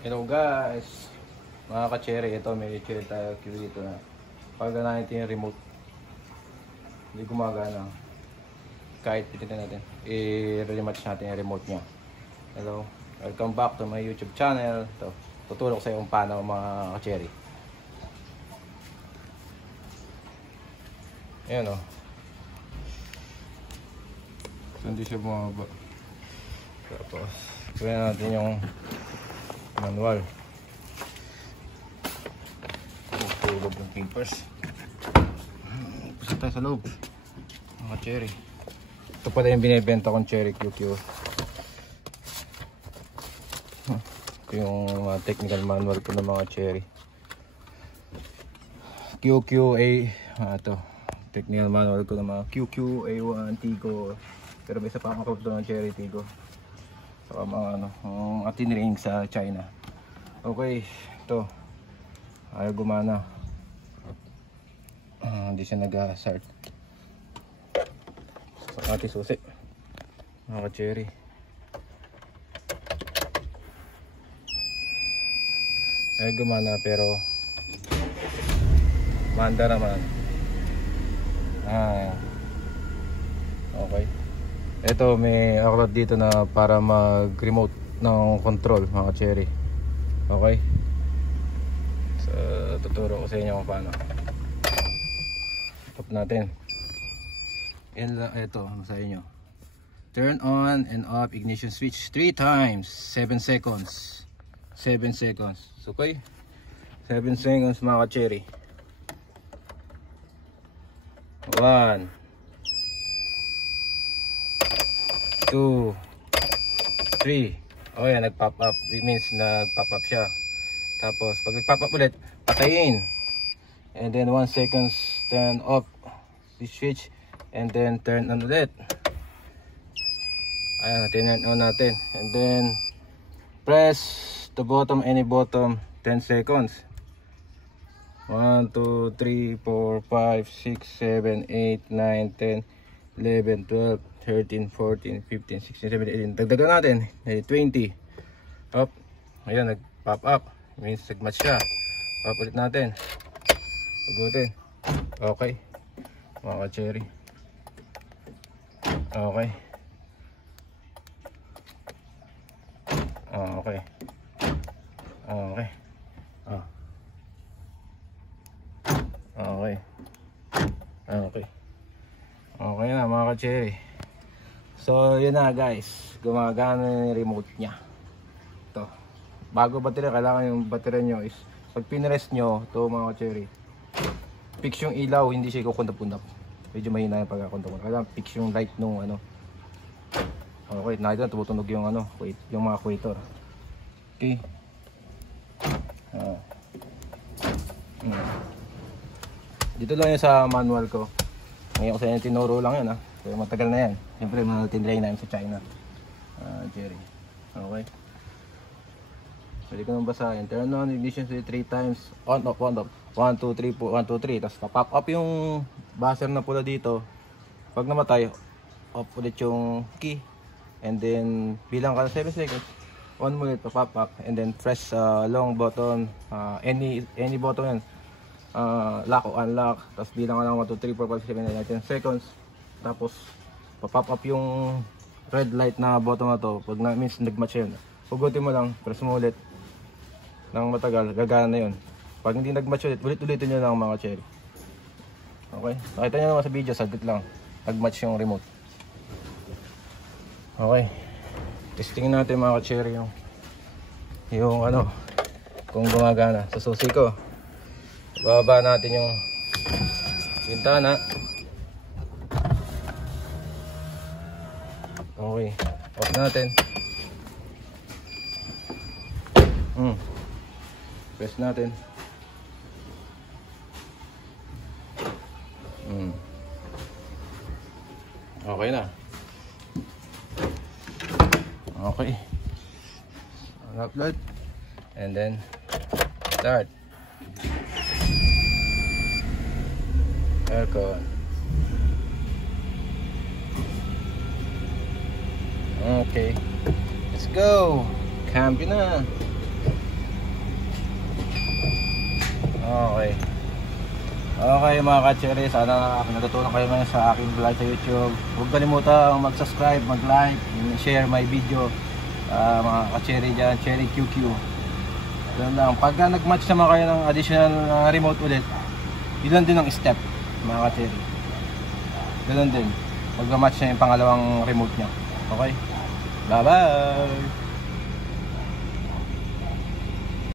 Hello guys, mga ka-cherry, ito may cherry tayo dito na pag natin yung remote hindi gumagana. Kahit pititin natin, i-rematch natin yung remote nya. Hello, welcome back to my YouTube channel. Ito, tutulong ko sa iyo kung paano mga ka-cherry. Ayan o, hindi siya bumaba. Tapos gawin natin yung manual. Tulog ng papers. Pasok tayo sa loob. Mga cherry. Ito pala yung binibenta kong cherry QQ. Ito yung technical manual ko ng mga cherry. QQA. Ito. Technical manual ko ng mga QQA1 Tigo. Pero may isa pa akong ng cherry Tigo. Saka mga tinring sa China. Okay, ito ayaw gumana. Hindi siya nag-start. Sa ating susi mga ka-cherry. Ayaw gumana pero manda naman. Okay. Ito may outlet dito na para mag-remote ng control mga cherry. Okay. So tuturo ko sa inyo kung paano. Stop natin. Ito sa inyo. Turn on and off ignition switch 3 times. 7 seconds. 7 seconds. So, okay. 7 seconds mga cherry. 1 2 3. Oh yan, nag-pop up. It means nag-pop up siya. Tapos pag nag-pop up ulit, patayin. And then 1 seconds turn off the switch and then turn on ulit. Ayan, turn on natin. And then press the bottom, any bottom, 10 seconds. 1 2 3 4 5 6 7 8 9 10 11 12 13, 14, 15, 16, 17, 18. Dagdagan natin. 20. Up. Ayan, nag-pop up. Means nag-match siya. Pop ulit natin. Pagutin. Okay. Mga ka-cherry. Okay. Okay. Okay. Okay. Okay. Okay na mga ka-cherry. So yun na guys, gumagana yung remote nya. Ito, bago baterya, kailangan yung baterya nyo is pag pinrest nyo ito mga cherry, fix yung ilaw, hindi siya kukundap-kundap. Medyo mahina yung pagkakundap-kundap. Kailangan fix yung light nung ano. Okay, nakita na tumutunog yung ano, yung mga equator. Okay. Dito lang yun sa manual ko. Ngayon ko sa inyo tinuro lang yan ha. So, matagal na yan. Siyempre mga tinry namin sa China. Jerry. Okay. Pwede ko nang basahin. Turn on ignition switch 3 times. On off, on off. 1 2 3 1 2 3. Tapos pa-pop up yung buzzer na pula dito. Pag namatay, off ulit yung key. And then bilang ka 7 seconds. On mo ulit, pa-pop up. And then press long button. Any button yan. Lock o unlock. Tapos bilang ka lang 1 2 3 4 5 6 7 8 10 seconds. Tapos pa-pop up yung red light na button na to. Pag means nag-match yun, pugutin mo lang, press mo ulit nang matagal, gagana na yun. Pag hindi nag-match ulit, ulit-ulitin nyo lang mga cherry. Okay, nakita nyo naman sa video, saglit lang nag-match yung remote. Okay, testing natin mga cherry yung ano, kung gumagana. Sa susi ko, bababa natin yung bintana. Okay, off natin. Press natin. Okay na. Okay. Upload. And then start. Aircon. Okay. Let's go. Cambio na. Okay. Okay mga ka-cherry, sana natutunan kayo ngayon sa aking vlog sa YouTube. Huwag kalimutan mag-subscribe, mag-like, share my video. Mga ka-cherry dyan, Cherry QQ. Ganun lang. Pagka nag-match naman kayo ng additional remote ulit, yun din ang step mga ka-cherry. Ganun din. Pag-match na yung pangalawang remote nya. Okay? Bye-bye!